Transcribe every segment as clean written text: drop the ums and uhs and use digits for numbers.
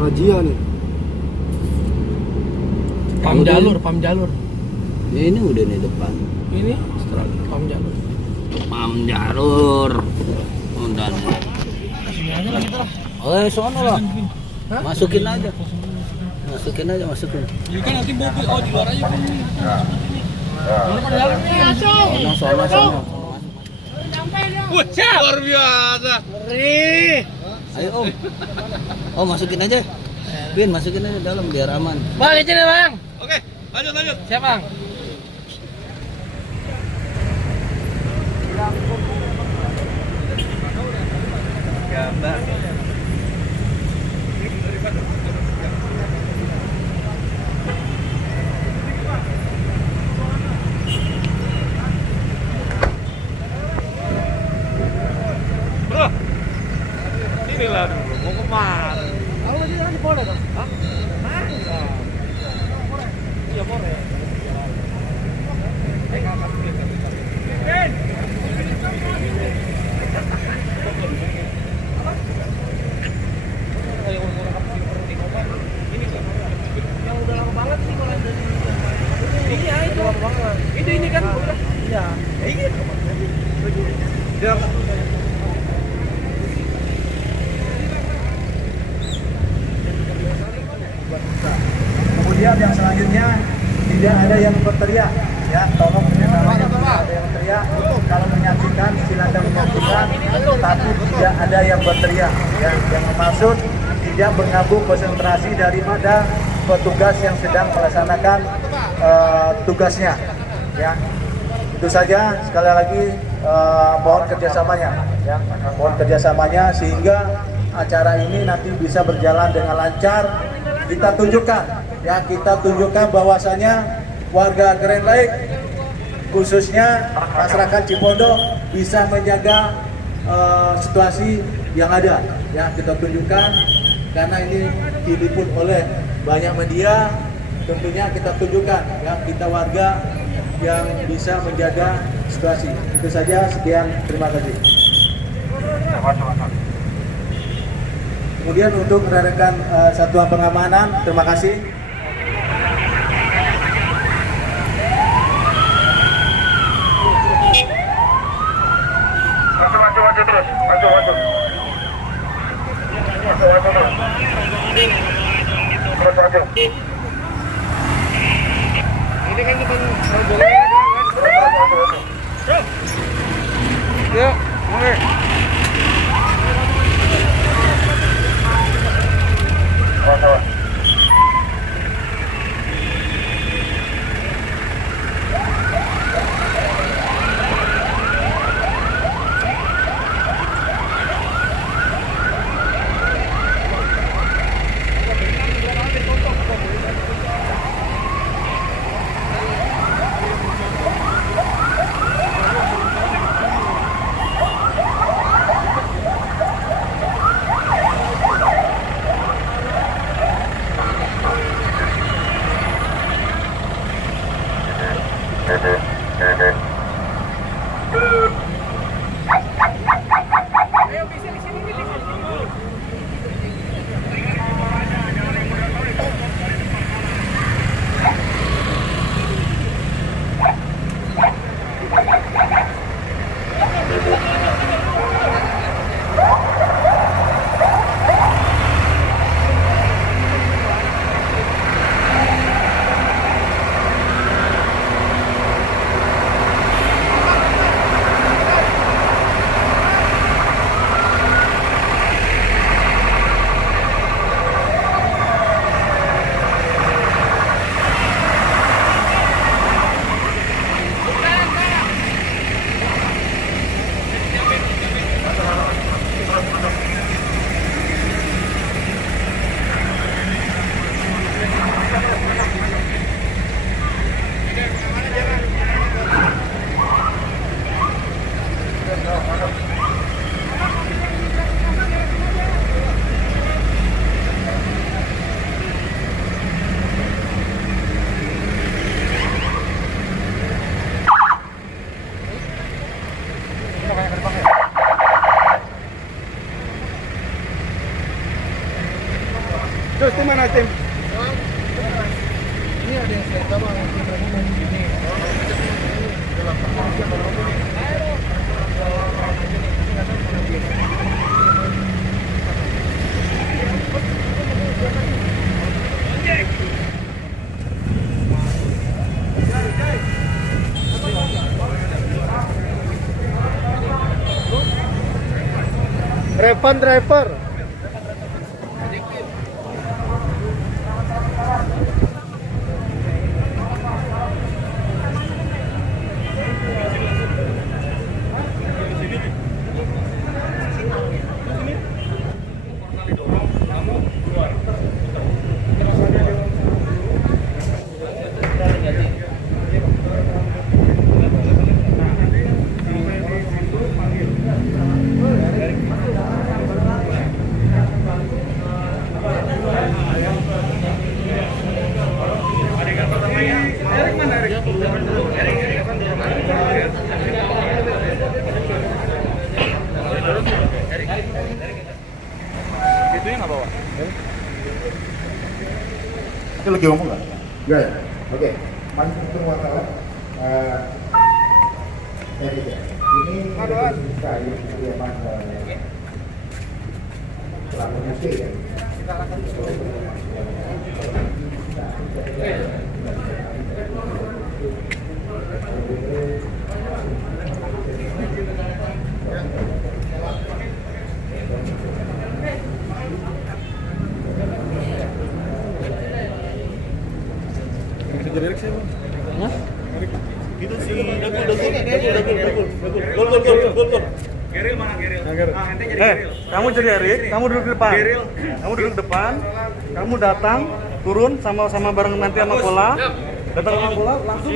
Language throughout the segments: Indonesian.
Razia nih. Pam jalur. Ini udah nih depan. Ini pam jalur. Pam jalur. Udah nih. Sini aja lah kita lah. Oh, sono lah. Hah? Masukin aja. Masukin. Ini kan nanti mobil di luar aja kan. Ini pada dalam nih. Sono. Wah, luar biasa. Ngeri. Ayo Om. Oh, masukin aja. Bin, masukin aja dalam biar aman. Bang, izin ya, Bang. Oke, lanjut. Siap, Bang. Gambar. Bro, inilah dulu, mau kemana? Aku lagi kan di Polres, Bang. Hah? Iya, boleh. Yang udah lama banget sih kalau dari iya itu lama banget. Ini kan udah. Iya. Dia Kemudian yang selanjutnya tidak ada yang berteriak, ya tolong kerjasamanya tidak ada yang berteriak. Kalau menyaksikan silakan menyaksikan, tapi tidak ada yang berteriak. Ya, yang maksud tidak mengganggu konsentrasi daripada petugas yang sedang melaksanakan tugasnya. Ya, itu saja. Sekali lagi mohon kerjasamanya, ya mohon kerjasamanya sehingga acara ini nanti bisa berjalan dengan lancar. Kita tunjukkan bahwasanya warga Grand Lake khususnya masyarakat Cipondo bisa menjaga situasi yang ada, ya kita tunjukkan karena ini diliput oleh banyak media. Tentunya kita tunjukkan ya kita warga yang bisa menjaga situasi. Itu saja, sekian, terima kasih. Kemudian untuk rekan satuan pengamanan, terima kasih. Maju terus. Maju terus. Terus maju. Ini kan cuma boleh. Ya, oke. Terus di mana tim? Ini ada yang saya tahu yang kita main di sini. Revan driver. Itunya nggak bawa? Itu lagi ngomong nggak? Enggak ya? Oke. Masih itu wartawan. Ini kayu kediaman Selama Musik ya. Itu si Dagul. Geril mana Geril? Ente jadi Geril. Kamu jadi Erik, kamu duduk di depan. Kamu duduk depan, kamu datang, turun sama bareng nanti sama Pola. Datang sama Pola, langsung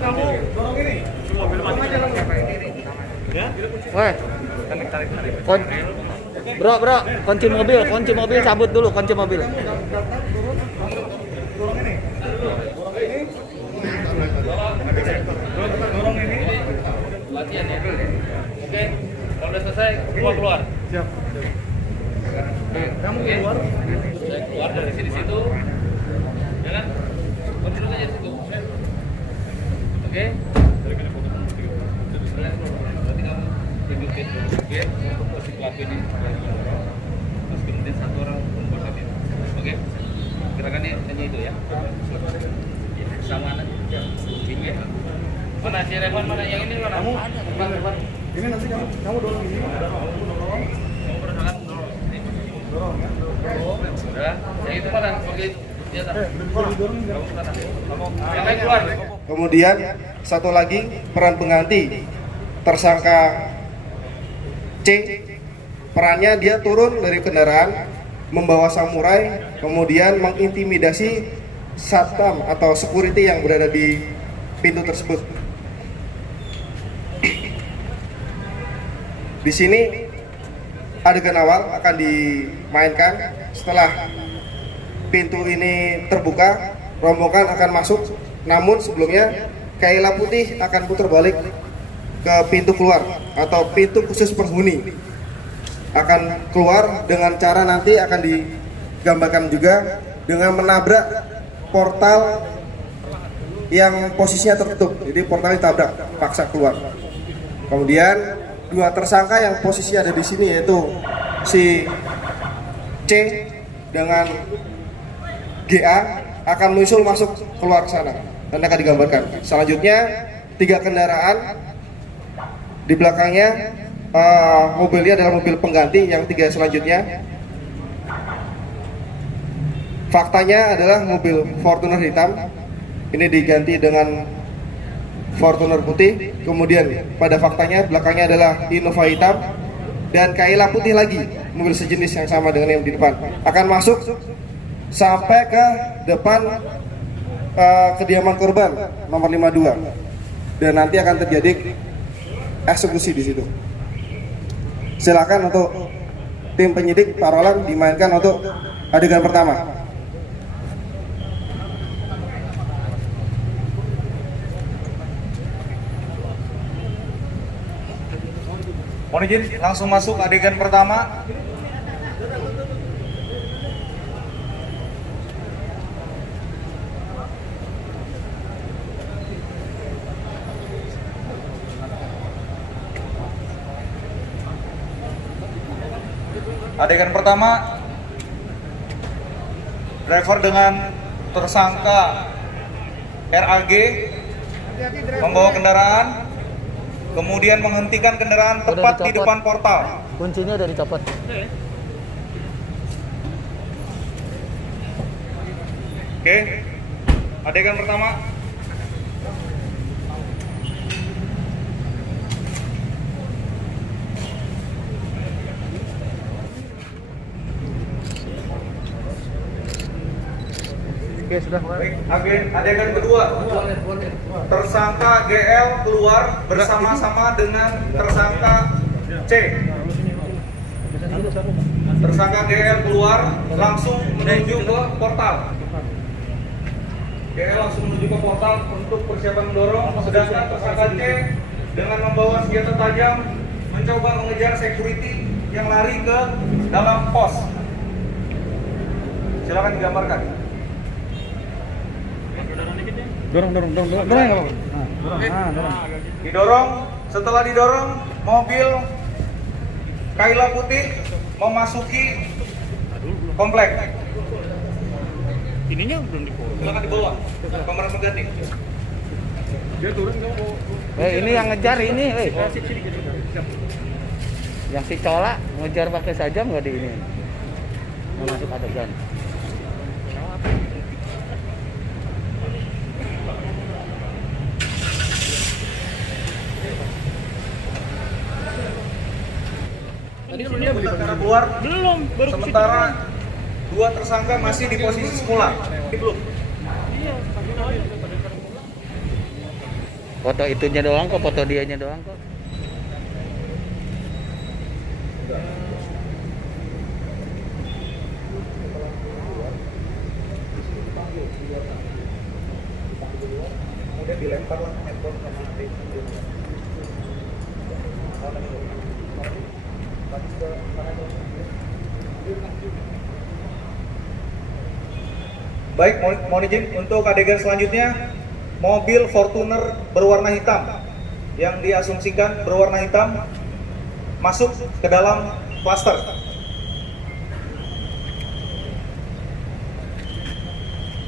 kamu dorong ini. Ya? Weh, bro, kunci mobil cabut dulu, kunci mobil. Dorong ini. Latihan ya. Oke. Kalau udah selesai, keluar. Siap. Kamu keluar. Saya keluar dari situ. Ya kan? Continue aja situ. Oke. Berarti kamu tunjukin oke, terus dikuatin nih. Terus kemudian satu orang membuat oke. Gerakannya hanya itu ya. Sama anak. Ini. Mana si Revan mana yang ini mana? Kamu ini nanti kamu dorong ini. Kamu berdasarkan dorong. Dorong ya. Udah, yang itu mana? Oke itu. Di atas. Kamu sana. Yang lain keluar. Kemudian satu lagi peran pengganti tersangka C, perannya dia turun dari kendaraan membawa samurai kemudian mengintimidasi satpam atau security yang berada di pintu tersebut. Di sini adegan awal akan dimainkan setelah pintu ini terbuka, rombongan akan masuk. Namun sebelumnya Kaila Putih akan putar balik ke pintu keluar atau pintu khusus penghuni. Akan keluar dengan cara nanti akan digambarkan juga dengan menabrak portal yang posisinya tertutup. Jadi portal ditabrak, paksa keluar. Kemudian dua tersangka yang posisi ada di sini yaitu si C dengan GA akan menyusul masuk keluar ke sana dan akan digambarkan. Selanjutnya 3 kendaraan di belakangnya mobilnya adalah mobil pengganti yang 3 selanjutnya. Faktanya adalah mobil Fortuner hitam ini diganti dengan Fortuner putih. Kemudian pada faktanya belakangnya adalah Innova hitam dan Kaila putih lagi, mobil sejenis yang sama dengan yang di depan akan masuk sampai ke depan kediaman korban nomor 52 dan nanti akan terjadi eksekusi di situ. Silakan untuk tim penyidik parolan dimainkan untuk adegan pertama. Mohon izin langsung masuk adegan pertama. Adegan pertama, driver dengan tersangka RAG membawa kendaraan, kemudian menghentikan kendaraan tepat di depan portal. Kuncinya udah dicopot. Oke, adegan pertama. Oke, sudah. Baik, adegan kedua. Tersangka GL keluar bersama-sama dengan tersangka C. Tersangka GL keluar langsung menuju ke portal. GL langsung menuju ke portal untuk persiapan mendorong, sedangkan tersangka C dengan membawa senjata tajam mencoba mengejar security yang lari ke dalam pos. Silakan digambarkan. Dorong ya nggak apa-apa. Didorong, setelah didorong mobil Kaila putih memasuki komplek. Ininya belum dibawa. Silakan dibawa. Pemeran pengganti. Ini yang ngejar ini, Yang si Cola ngejar pakai sajam nggak di ini? Mau masuk adegan. Karena keluar belum, sementara dua tersangka masih di posisi semula. Belum. Foto itunya doang kok, foto dianya doang kok. Kemudian dilemparlah handphone sama HP. Baik, mohon izin untuk adegan selanjutnya, mobil Fortuner berwarna hitam yang diasumsikan berwarna hitam masuk ke dalam klaster.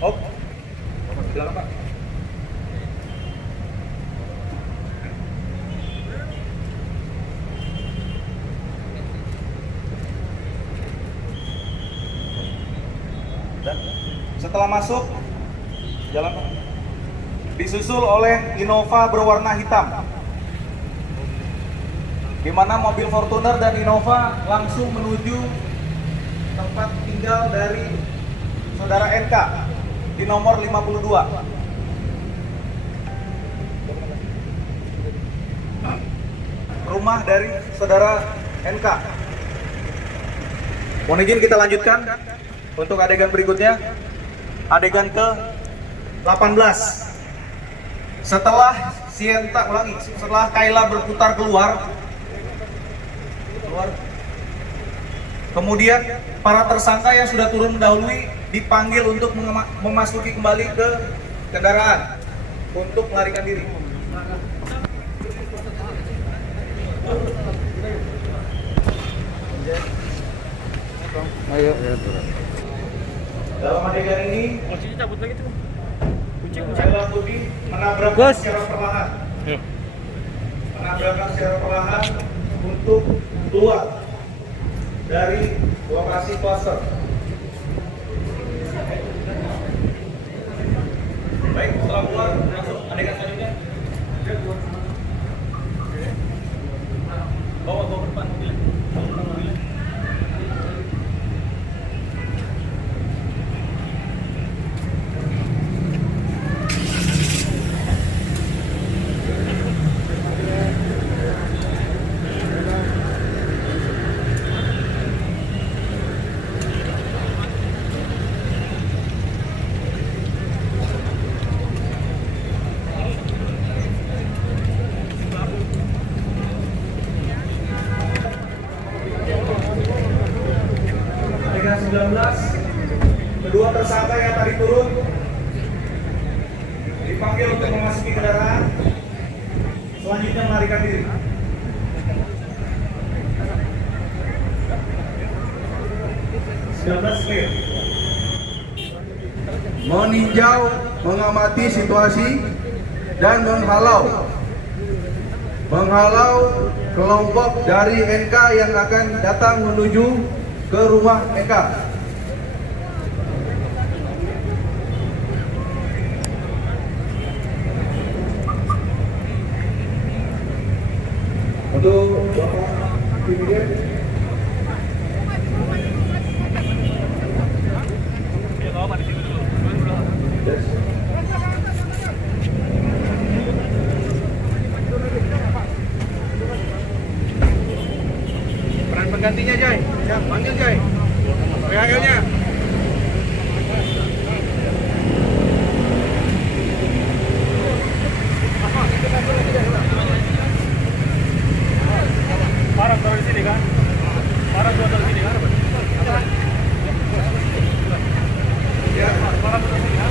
Oh, silakan Pak. Setelah masuk, jalan disusul oleh Innova berwarna hitam, di mana mobil Fortuner dan Innova langsung menuju tempat tinggal dari saudara NK di nomor 52. Rumah dari saudara NK. Mohon izin kita lanjutkan untuk adegan berikutnya. Adegan ke-18. Setelah setelah Kaila berputar keluar, kemudian para tersangka yang sudah turun mendahului dipanggil untuk memasuki kembali ke kendaraan untuk melarikan diri. Ayo. Dalam adegan ini, Kaila Putih menabrak secara perlahan. Menabrakkan secara perlahan untuk keluar dari lokasi klaster. Baik, setelah keluar, langsung adegan selanjutnya. Bawa ke depan mobilnya. Adegan 19, kedua tersangka yang tadi turun dipanggil untuk memasuki kendaraan, selanjutnya melarikan diri. 19 meninjau, mengamati situasi dan menghalau kelompok dari NK yang akan datang menuju ke rumah NK. Untuk Bapak Dirjen, Peran penggantinya, Jai. Siap, panggil Jai. Panggilnya. Parang taruh di sini kan? Parang taruh di sini kan? Ya, parang taruh di sini kan?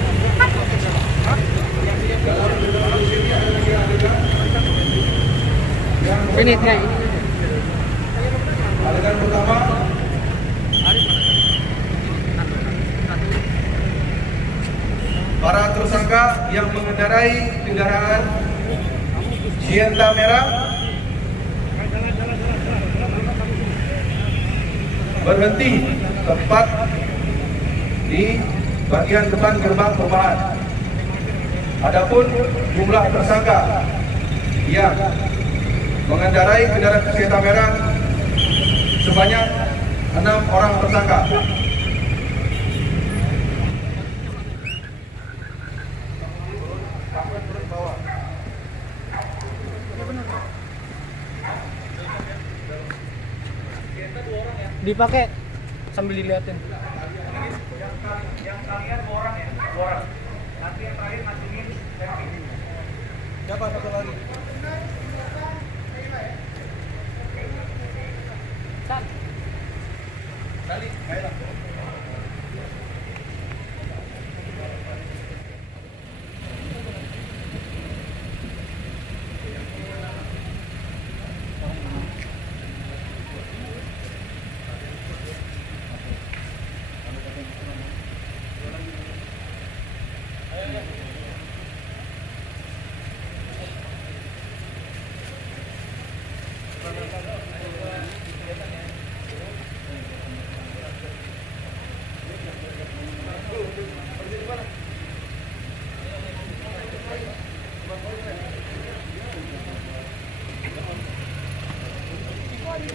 Ini Jai. adegan pertama para tersangka yang mengendarai kendaraan Sienta merah berhenti tepat di bagian depan gerbang perumahan. Adapun jumlah tersangka yang mengendarai kendaraan Sienta merah sebanyak 6 orang tersangka. Dipakai sambil dilihatin. Yang kalian orang ya, orang. Nanti yang terakhir masukin siapa satu lagi? Sali, ayolah.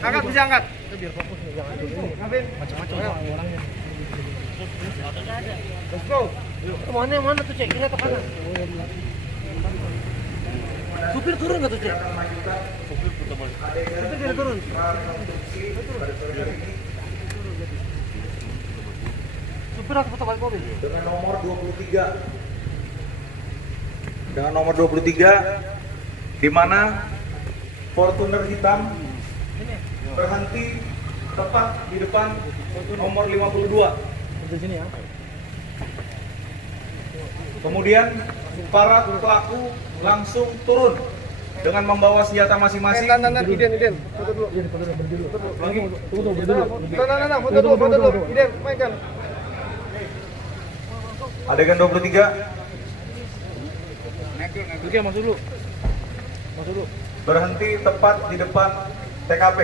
Angkat, bisa angkat. Biar fokus nih, jangan dulu ini. Macam-macam orangnya. Let's go. Mana tuh Cek? Kiri atau kanan? Supir turun nggak tuh Cek? Supir jadi turun. Supir harus putar balik mobil. Dengan nomor 23. Dengan nomor 23 di mana Fortuner hitam berhenti tepat di depan nomor 52. Di sini ya. Kemudian para pelaku langsung turun dengan membawa senjata masing-masing. Iden. Foto dulu. Iya, foto dulu, berdiri dulu. Lagi. Tunggu, berdiri dulu. Nah, foto dulu. Iden, mainkan. Adegan 23. Oke, masuk dulu. Berhenti tepat di depan TKP.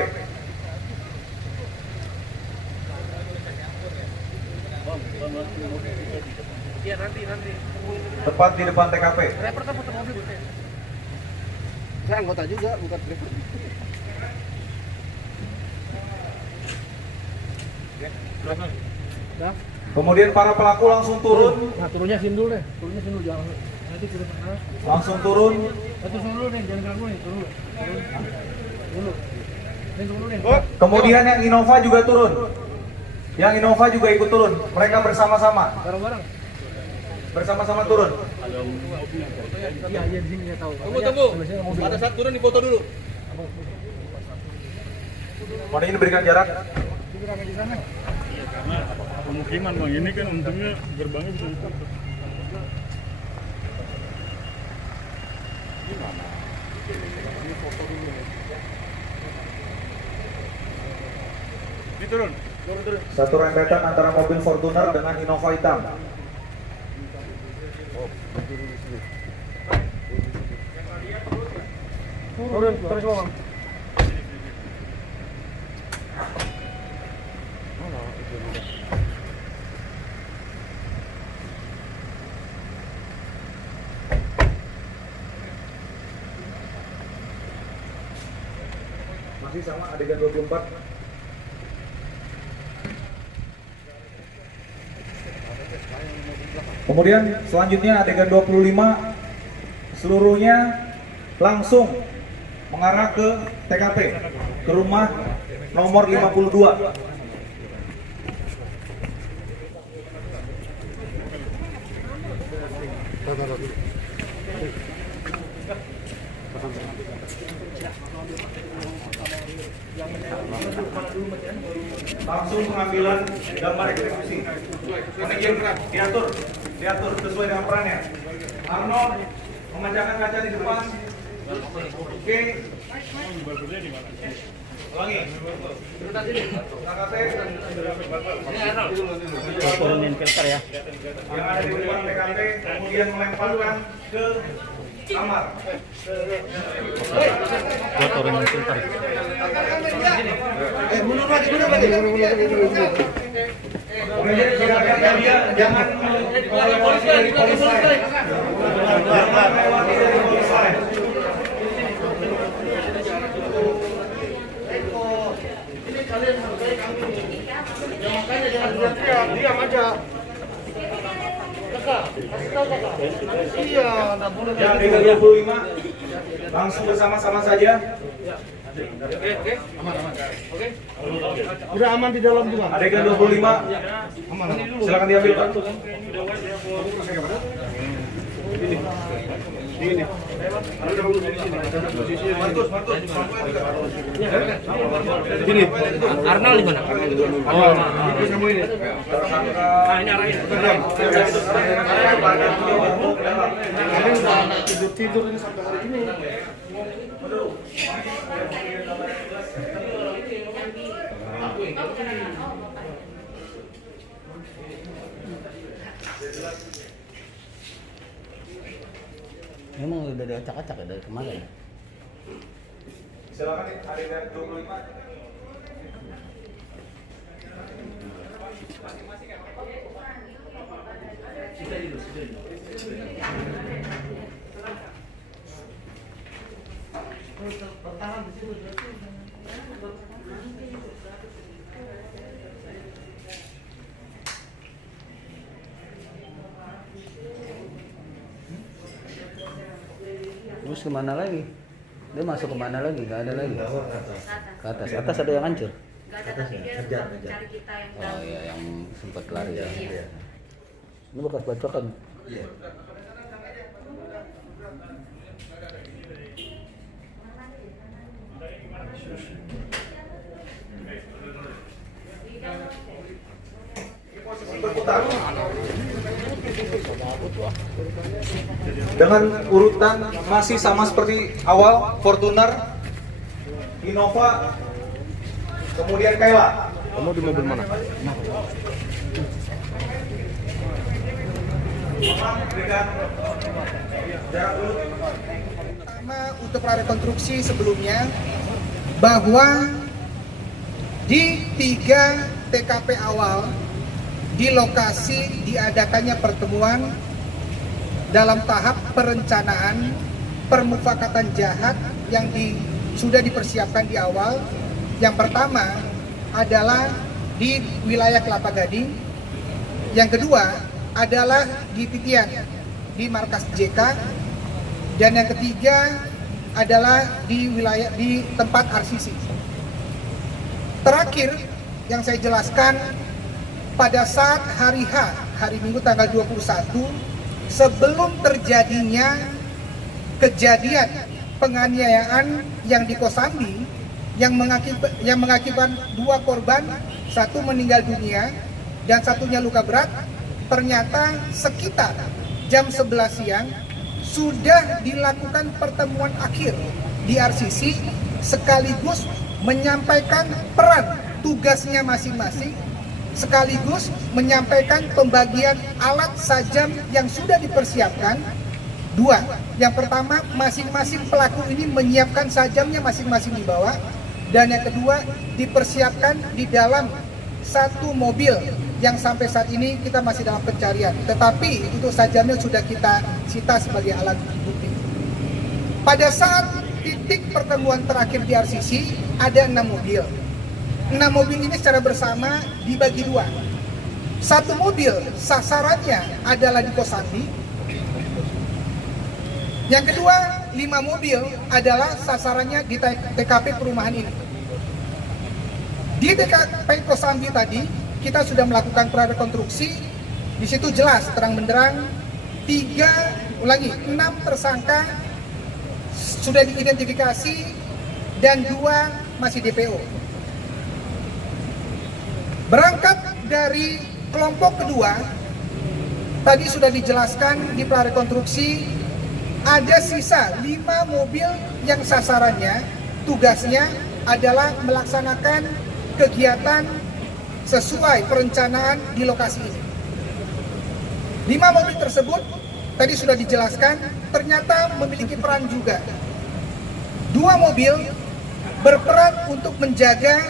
Iya, nanti. Tepat di depan TKP. Driver kan putar mobil, Bang. Saya anggota juga, bukan driver. Dah. Kemudian para pelaku langsung turun, Nah, turunnya sini dulu deh. Jangan. Nanti turun ke sana. langsung turun. Turun dulu nih, jangan ganggu nih. Turun dulu. Nih, turun nih. Kemudian yang Innova juga turun. Yang Innova juga ikut turun. Mereka bersama-sama turun. Iya, di sini saya tahu. Tunggu. Pada saat turun dipoto dulu. Mohon izin berikan jarak. Pemukiman Bang, ini kan untungnya gerbangnya bisa ditutup. Ini turun. Satu rentetan antara mobil Fortuner dengan Innova hitam. Turun, terus bang. Masih sama adegan 24. Kemudian selanjutnya adegan 25, seluruhnya langsung mengarah ke TKP, ke rumah nomor 52. Langsung pengambilan gambar eksekusi. Diatur sesuai dengan perannya. Arnold memecahkan kaca di depan. Oke. Ulangi. Turunin filter ya. Yang ada di depan TKP kemudian melemparkan ke kamar. Gua turunin filter. Mundur lagi. Kemudian silakan dia jangan melewati dari polis lain. Jangan melewati dari polis lain. Diam aja. Iya, enggak boleh. Yang adegan 25 langsung bersama-sama saja. Udah aman di dalam juga. Adegan 25 silakan diambil Pak. Ini. Sini. Arnal di mana? Oh, ini arahnya. Kalian udah tidur ini sampai hari ini. Emang udah ada acak-acak ya dari kemarin. Silakan adegan 25. Terus kemana lagi? Dia masuk kemana lagi? Gak ada lagi. Ke atas. Atas ada yang hancur. Gak ada, tapi dia mencari kita yang Oh iya, yang sempat lari ya. Ini bekas bacokan. Berputar. Dengan urutan masih sama seperti awal, Fortuner, Innova, kemudian Kayla. Kamu di mobil mana? Pertama, untuk prarekonstruksi sebelumnya bahwa di 3 TKP awal di lokasi diadakannya pertemuan dalam tahap perencanaan permufakatan jahat yang sudah dipersiapkan di awal. Yang pertama adalah di wilayah Kelapa Gading, yang kedua adalah di Titian di markas JK, dan yang ketiga adalah di wilayah di tempat RCC. Terakhir yang saya jelaskan, pada saat hari H, hari Minggu tanggal 21, sebelum terjadinya kejadian penganiayaan yang di Kosambi yang mengakibatkan 2 korban, 1 meninggal dunia dan 1-nya luka berat, ternyata sekitar jam 11 siang sudah dilakukan pertemuan akhir di RCC sekaligus menyampaikan peran tugasnya masing-masing, sekaligus menyampaikan pembagian alat sajam yang sudah dipersiapkan. Dua, yang pertama masing-masing pelaku ini menyiapkan sajamnya masing-masing di bawah, dan yang kedua dipersiapkan di dalam satu mobil yang sampai saat ini kita masih dalam pencarian, tetapi untuk sajamnya sudah kita sita sebagai alat bukti. Pada saat titik pertemuan terakhir di RCC ada 6 mobil. 6 mobil ini secara bersama dibagi dua. Satu mobil sasarannya adalah di Kosambi. Yang kedua, 5 mobil adalah sasarannya di TKP perumahan ini. Di TKP Kosambi tadi kita sudah melakukan prarekonstruksi. Di situ jelas terang benderang 6 tersangka sudah diidentifikasi dan 2 masih DPO. Berangkat dari kelompok kedua, tadi sudah dijelaskan di prarekonstruksi ada sisa 5 mobil yang sasarannya, tugasnya adalah melaksanakan kegiatan sesuai perencanaan di lokasi ini. 5 mobil tersebut tadi sudah dijelaskan ternyata memiliki peran juga. 2 mobil berperan untuk menjaga,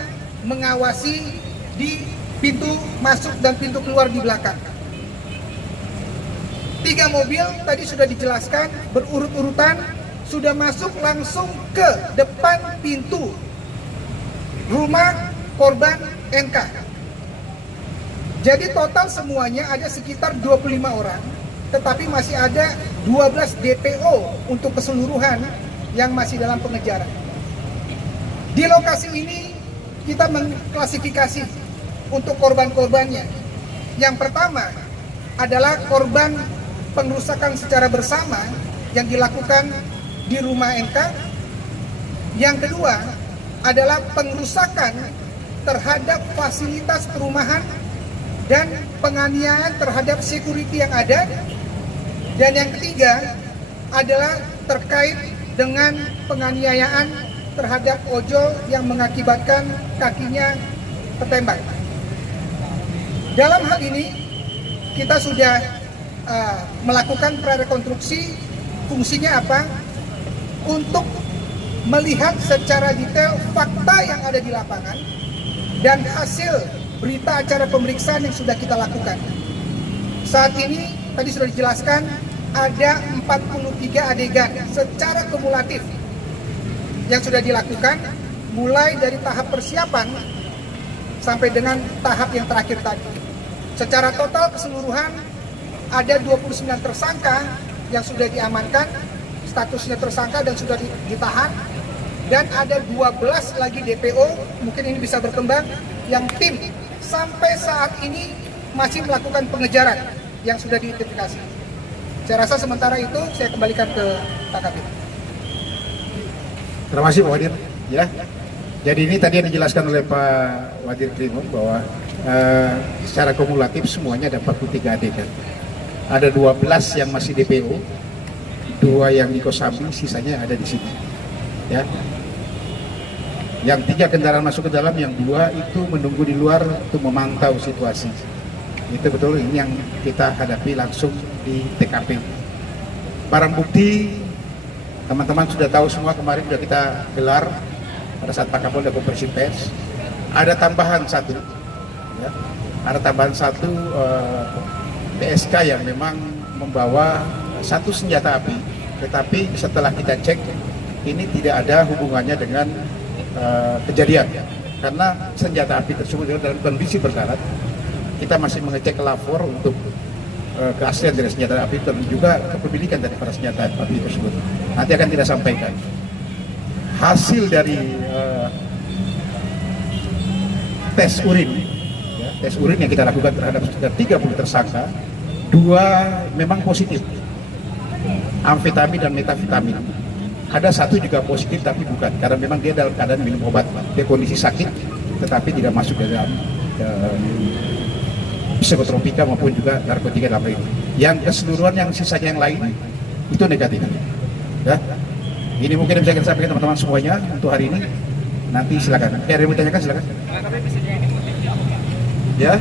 mengawasi di pintu masuk dan pintu keluar di belakang. 3 mobil tadi sudah dijelaskan berurut-urutan sudah masuk langsung ke depan pintu rumah korban NK. Jadi total semuanya ada sekitar 25 orang, tetapi masih ada 12 DPO untuk keseluruhan yang masih dalam pengejaran. Di lokasi ini kita mengklasifikasi untuk korban-korbannya. Yang pertama adalah korban pengerusakan secara bersama yang dilakukan di rumah NK. Yang kedua adalah pengerusakan terhadap fasilitas perumahan dan penganiayaan terhadap security yang ada. Dan yang ketiga adalah terkait dengan penganiayaan terhadap ojol yang mengakibatkan kakinya tertembak. Dalam hal ini kita sudah melakukan prarekonstruksi. Fungsinya apa? Untuk melihat secara detail fakta yang ada di lapangan dan hasil berita acara pemeriksaan yang sudah kita lakukan. Saat ini tadi sudah dijelaskan ada 43 adegan secara kumulatif yang sudah dilakukan, mulai dari tahap persiapan sampai dengan tahap yang terakhir tadi. Secara total keseluruhan ada 29 tersangka yang sudah diamankan, statusnya tersangka dan sudah ditahan, dan ada 12 lagi DPO, mungkin ini bisa berkembang, yang tim sampai saat ini masih melakukan pengejaran yang sudah diidentifikasi. Saya rasa sementara itu saya kembalikan ke TKP. Terima kasih Pak Wadir. Ya, jadi ini tadi yang dijelaskan oleh Pak Wadir Krimum bahwa secara kumulatif semuanya ada 43 adegan. Ada 12 yang masih DPO, 2 yang di Kosambi, sisanya ada di sini. Ya. Yang 3 kendaraan masuk ke dalam, yang 2 itu menunggu di luar untuk memantau situasi. Itu betul, ini yang kita hadapi langsung di TKP. Barang bukti teman-teman sudah tahu semua, kemarin sudah kita gelar pada saat Pak Kapolda konferensi pers. Ada tambahan 1, ya. Ada tambahan 1 PSK yang memang membawa 1 senjata api, tetapi setelah kita cek ini tidak ada hubungannya dengan kejadian, karena senjata api tersebut dalam kondisi berkarat. Kita masih mengecek lapor untuk keaslian dari senjata api dan juga kepemilikan dari para senjata api tersebut. Nanti akan kita sampaikan hasil dari tes urin, ya, tes urin yang kita lakukan terhadap 30 tersangka. 2 memang positif, amfetamin dan metafetamin. Ada 1 juga positif tapi bukan, karena memang dia dalam keadaan minum obat. Dia kondisi sakit tetapi tidak masuk ke dalam psikotropika maupun juga narkotika dalam itu. Yang keseluruhan yang sisanya yang lain itu negatif. Ya. Ini mungkin bisa kita sampaikan teman-teman semuanya untuk hari ini. Nanti silakan. Ada yang mau tanyakan silakan. Ya.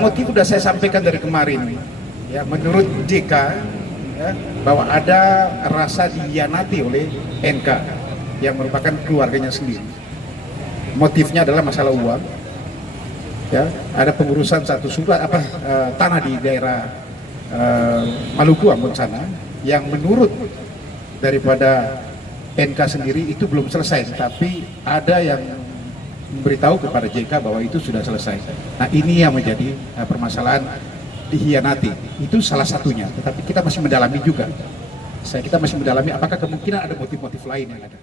Motif sudah saya sampaikan dari kemarin. Ya, menurut JK ya, bahwa ada rasa dihianati oleh NK yang merupakan keluarganya sendiri. Motifnya adalah masalah uang. Ya, ada pengurusan satu tanah di daerah Maluku Ambon sana yang menurut daripada NK sendiri itu belum selesai, tapi ada yang memberitahu kepada JK bahwa itu sudah selesai. Nah, ini yang menjadi permasalahan dihianati. Itu salah satunya, tetapi kita masih mendalami juga. Kita masih mendalami apakah kemungkinan ada motif-motif lain yang ada.